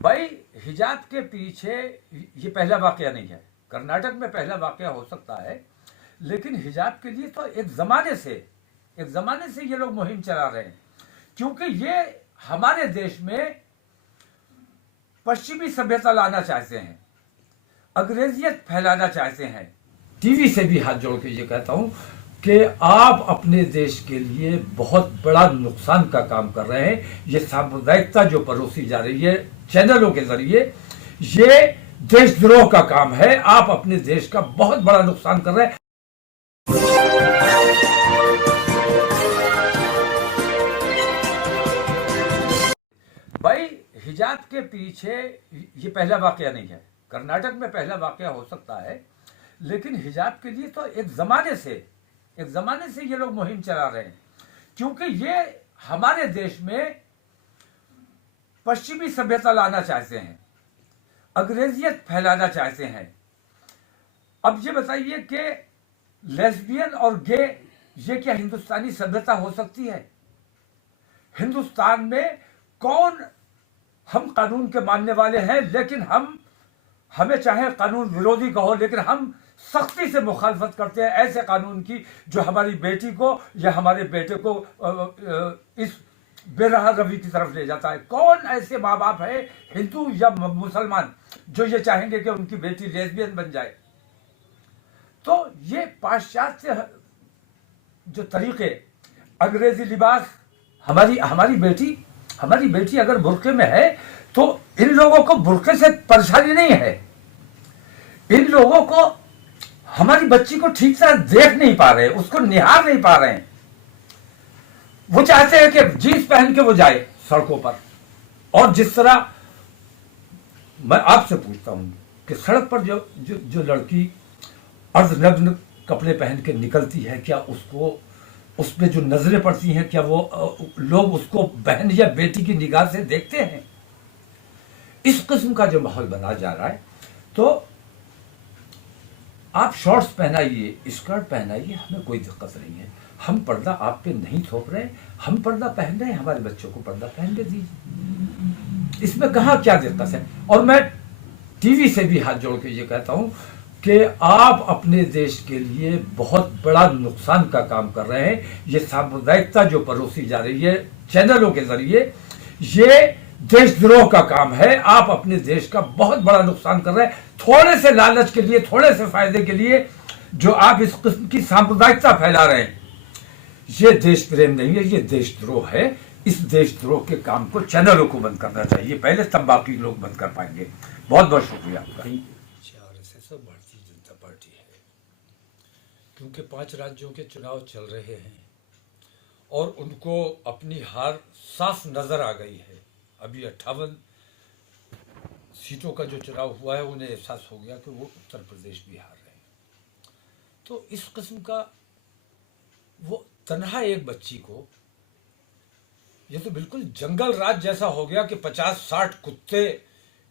भाई, हिजाब के पीछे ये पहला वाकया नहीं है। कर्नाटक में पहला वाकया हो सकता है, लेकिन हिजाब के लिए तो एक जमाने से ये लोग मुहिम चला रहे हैं, क्योंकि ये हमारे देश में पश्चिमी सभ्यता लाना चाहते हैं, अंग्रेजियत फैलाना चाहते हैं। टीवी से भी हाथ जोड़ के ये कहता हूं कि आप अपने देश के लिए बहुत बड़ा नुकसान का काम कर रहे हैं। ये सांप्रदायिकता जो परोसी जा रही है चैनलों के जरिए, ये देशद्रोह का काम है। आप अपने देश का बहुत बड़ा नुकसान कर रहे हैं। भाई, हिजाब के पीछे ये पहला वाकया नहीं है। कर्नाटक में पहला वाकया हो सकता है, लेकिन हिजाब के लिए तो एक जमाने से ये लोग मुहिम चला रहे हैं, क्योंकि ये हमारे देश में पश्चिमी सभ्यता लाना चाहते हैं, अंग्रेजियत फैलाना चाहते हैं। अब ये बताइए कि लेस्बियन और गे ये क्या हिंदुस्तानी सभ्यता हो सकती है? हिंदुस्तान में कौन, हम कानून के मानने वाले हैं, लेकिन हमें चाहे कानून विरोधी कहो, लेकिन हम सख्ती से मुखालफत करते हैं ऐसे कानून की जो हमारी बेटी को या हमारे बेटे को इस बेरहा रवि की तरफ ले जाता है। कौन ऐसे माँ बाप है, हिंदू या मुसलमान, जो ये चाहेंगे कि उनकी बेटी लेस्बियन बन जाए? तो ये पाश्चात्य जो तरीके, अंग्रेजी लिबास, हमारी बेटी अगर बुर्के में है तो इन लोगों को बुर्के से परेशानी नहीं है। इन लोगों को हमारी बच्ची को ठीक से देख नहीं पा रहे, उसको निहार नहीं पा रहे हैं। वो चाहते हैं कि जीन्स पहन के वो जाए सड़कों पर। और जिस तरह मैं आपसे पूछता हूं कि सड़क पर जो लड़की अर्धनग्न कपड़े पहन के निकलती है, क्या उसको उसमें जो नजरें पड़ती हैं, क्या वो लोग उसको बहन या बेटी की निगाह से देखते हैं? इस किस्म का जो माहौल बना जा रहा है, तो आप शॉर्ट्स पहनाइए, स्कर्ट पहनाइए, हमें कोई दिक्कत नहीं है। हम पर्दा आप पे नहीं थोप रहे, हम पर्दा पहन रहे हैं, हमारे बच्चों को पर्दा पहन के दीजिए। इसमें कहाँ क्या दिक्कत है? और मैं टीवी से भी हाथ जोड़ के ये कहता हूं कि आप अपने देश के लिए बहुत बड़ा नुकसान का काम कर रहे हैं। ये सांप्रदायिकता जो परोसी जा रही है चैनलों के जरिए, ये देशद्रोह का काम है। आप अपने देश का बहुत बड़ा नुकसान कर रहे हैं, थोड़े से लालच के लिए, थोड़े से फायदे के लिए जो आप इस किस्म की सांप्रदायिकता फैला रहे हैं। ये देश प्रेम नहीं है, ये देशद्रोह है। इस देशद्रोह के काम को चैनलों को बंद करना चाहिए पहले, तब बाकी लोग बंद कर पाएंगे। बहुत बहुत शुक्रिया आपका। आरएसएस और भारतीय जनता पार्टी है, क्योंकि 5 राज्यों के चुनाव चल रहे हैं और उनको अपनी हार साफ नजर आ गई है। अभी 58 सीटों का जो चुनाव हुआ है, उन्हें एहसास हो गया कि वो उत्तर प्रदेश भी हार रहे हैं। तो इस किस्म का वो तन्हा एक बच्ची को, ये तो बिल्कुल जंगल राज जैसा हो गया कि 50-60 कुत्ते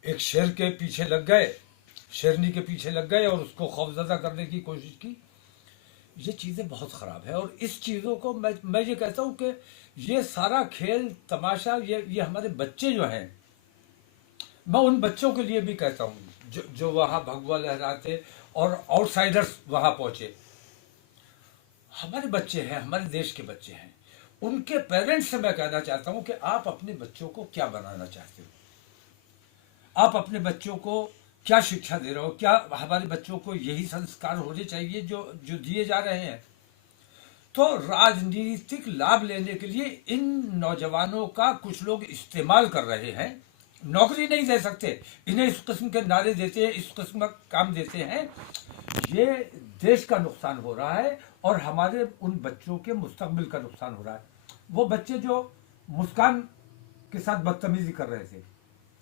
एक शेर के पीछे लग गए, शेरनी के पीछे लग गए और उसको खौफजदा करने की कोशिश की। ये चीज़ें बहुत ख़राब है। और इस चीज़ों को मैं ये कहता हूँ कि ये सारा खेल तमाशा, ये हमारे बच्चे जो हैं, मैं उन बच्चों के लिए भी कहता हूँ जो वहाँ भगवा लहराते और आउटसाइडर्स वहाँ पहुँचे। हमारे बच्चे हैं, हमारे देश के बच्चे हैं। उनके पेरेंट्स से मैं कहना चाहता हूँ कि आप अपने बच्चों को क्या बनाना चाहते हो? आप अपने बच्चों को क्या शिक्षा दे रहे हो? क्या हमारे बच्चों को यही संस्कार होने चाहिए जो दिए जा रहे हैं? तो राजनीतिक लाभ लेने के लिए इन नौजवानों का कुछ लोग इस्तेमाल कर रहे हैं। नौकरी नहीं दे सकते, इन्हें इस किस्म के नारे देते हैं, इस किस्म का काम देते हैं। ये देश का नुकसान हो रहा है और हमारे उन बच्चों के मुस्तकबिल का नुकसान हो रहा है। वो बच्चे जो मुस्कान के साथ बदतमीजी कर रहे थे,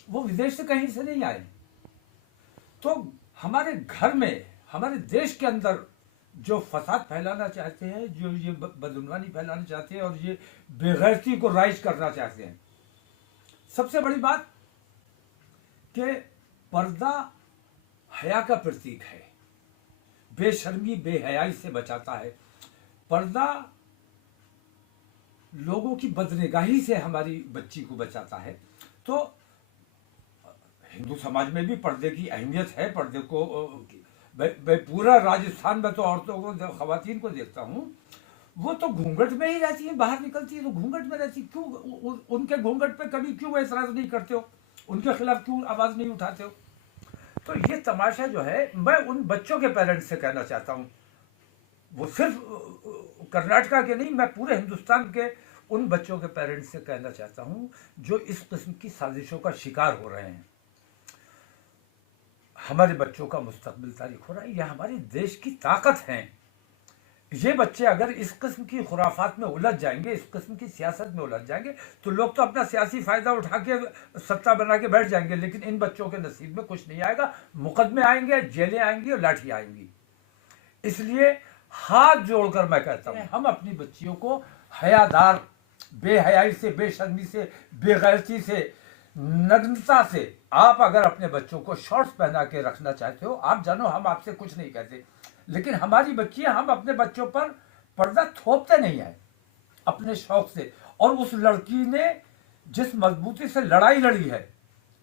वो विदेश से कहीं से नहीं आए। तो हमारे घर में, हमारे देश के अंदर जो फसाद फैलाना चाहते हैं, जो ये बदउनवानी फैलाना चाहते हैं और ये बेगैरती को राइज करना चाहते हैं, सबसे बड़ी बात कि पर्दा हया का प्रतीक है, बेशर्मी बेहयाई से बचाता है। पर्दा लोगों की बदनिगाही से हमारी बच्ची को बचाता है। तो हिंदू समाज में भी पर्दे की अहमियत है। पर्दे को मैं पूरा राजस्थान में तो औरतों को, खवातीन को देखता हूँ, वो तो घूंघट में ही रहती है, बाहर निकलती है तो घूंघट में रहती है। क्यों उनके घूंघट पे कभी क्यों ऐतराज नहीं करते हो, उनके खिलाफ क्यों आवाज नहीं उठाते हो? तो ये तमाशा जो है, मैं उन बच्चों के पेरेंट्स से कहना चाहता हूँ, वो सिर्फ कर्नाटका के नहीं, मैं पूरे हिंदुस्तान के उन बच्चों के पेरेंट्स से कहना चाहता हूँ जो इस किस्म की साजिशों का शिकार हो रहे हैं। हमारे बच्चों का मुस्तकबिल तारीख हो रहा है, यह हमारे देश की ताकत है। ये बच्चे अगर इस किस्म की खुराफात में उलझ जाएंगे, इस किस्म की सियासत में उलझ जाएंगे, तो लोग तो अपना सियासी फायदा उठा के सत्ता बना के बैठ जाएंगे, लेकिन इन बच्चों के नसीब में कुछ नहीं आएगा। मुकदमे आएंगे, जेलें आएंगी और लाठी आएंगी। इसलिए हाथ जोड़कर मैं कहता हूं, हम अपनी बच्चियों को हयादार, बेहयाई से, बेशर्मी से, बेगैरती से, नग्नता से, आप अगर अपने बच्चों को शॉर्ट्स पहना के रखना चाहते हो, आप जानो हम आपसे कुछ नहीं कहते, लेकिन हमारी बच्चियां, हम अपने बच्चों पर पर्दा थोपते नहीं है अपने शौक से। और उस लड़की ने जिस मजबूती से लड़ाई लड़ी है,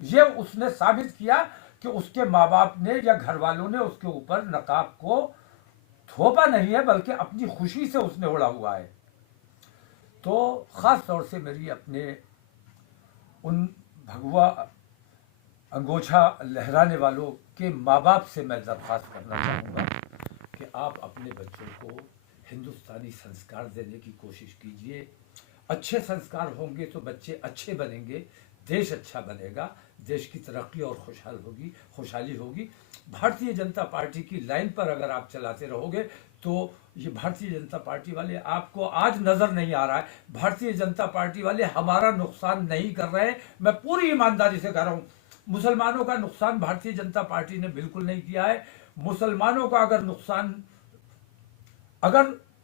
ये उसने साबित किया कि उसके माँ बाप ने या घर वालों ने उसके ऊपर नकाब को थोपा नहीं है, बल्कि अपनी खुशी से उसने ओढ़ा हुआ है। तो खास तौर से मेरी अपने उन भगवा अंगोछा लहराने वालों के माँ बाप से मैं दरख्वास्त करना चाहूँगा कि आप अपने बच्चों को हिंदुस्तानी संस्कार देने की कोशिश कीजिए। अच्छे संस्कार होंगे तो बच्चे अच्छे बनेंगे, देश अच्छा बनेगा, देश की तरक्की और खुशहाली होगी। भारतीय जनता पार्टी की लाइन पर अगर आप चलाते रहोगे तो ये भारतीय जनता पार्टी वाले आपको आज नजर नहीं आ रहा है, भारतीय जनता पार्टी वाले हमारा नुकसान नहीं कर रहे हैं। मैं पूरी ईमानदारी से कह रहा हूँ, मुसलमानों का नुकसान भारतीय जनता पार्टी ने बिल्कुल नहीं किया है। मुसलमानों का अगर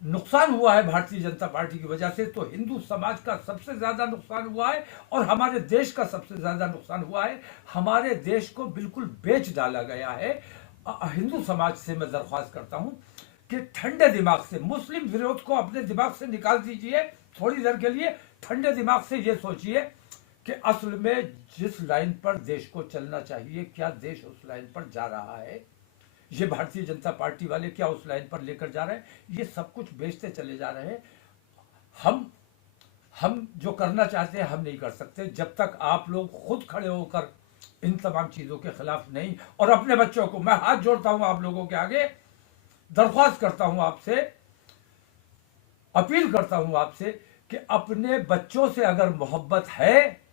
नुकसान हुआ है भारतीय जनता पार्टी की वजह से, तो हिंदू समाज का सबसे ज्यादा नुकसान हुआ है और हमारे देश का सबसे ज्यादा नुकसान हुआ है। हमारे देश को बिल्कुल बेच डाला गया है। हिंदू समाज से मैं दरख्वास्त करता हूं कि ठंडे दिमाग से, मुस्लिम विरोध को अपने दिमाग से निकाल दीजिए थोड़ी देर के लिए। ठंडे दिमाग से ये सोचिए कि असल में जिस लाइन पर देश को चलना चाहिए, क्या देश उस लाइन पर जा रहा है? ये भारतीय जनता पार्टी वाले क्या उस लाइन पर लेकर जा रहे हैं? ये सब कुछ बेचते चले जा रहे हैं। हम जो करना चाहते हैं हम नहीं कर सकते जब तक आप लोग खुद खड़े होकर इन तमाम चीजों के खिलाफ नहीं। और अपने बच्चों को मैं हाथ जोड़ता हूं, आप लोगों के आगे दरख्वास्त करता हूं, आपसे अपील करता हूं आपसे कि अपने बच्चों से अगर मोहब्बत है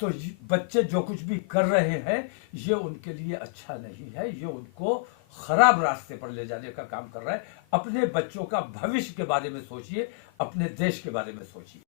तो बच्चे जो कुछ भी कर रहे हैं ये उनके लिए अच्छा नहीं है, ये उनको खराब रास्ते पर ले जाने का काम कर रहा है। अपने बच्चों का भविष्य के बारे में सोचिए, अपने देश के बारे में सोचिए।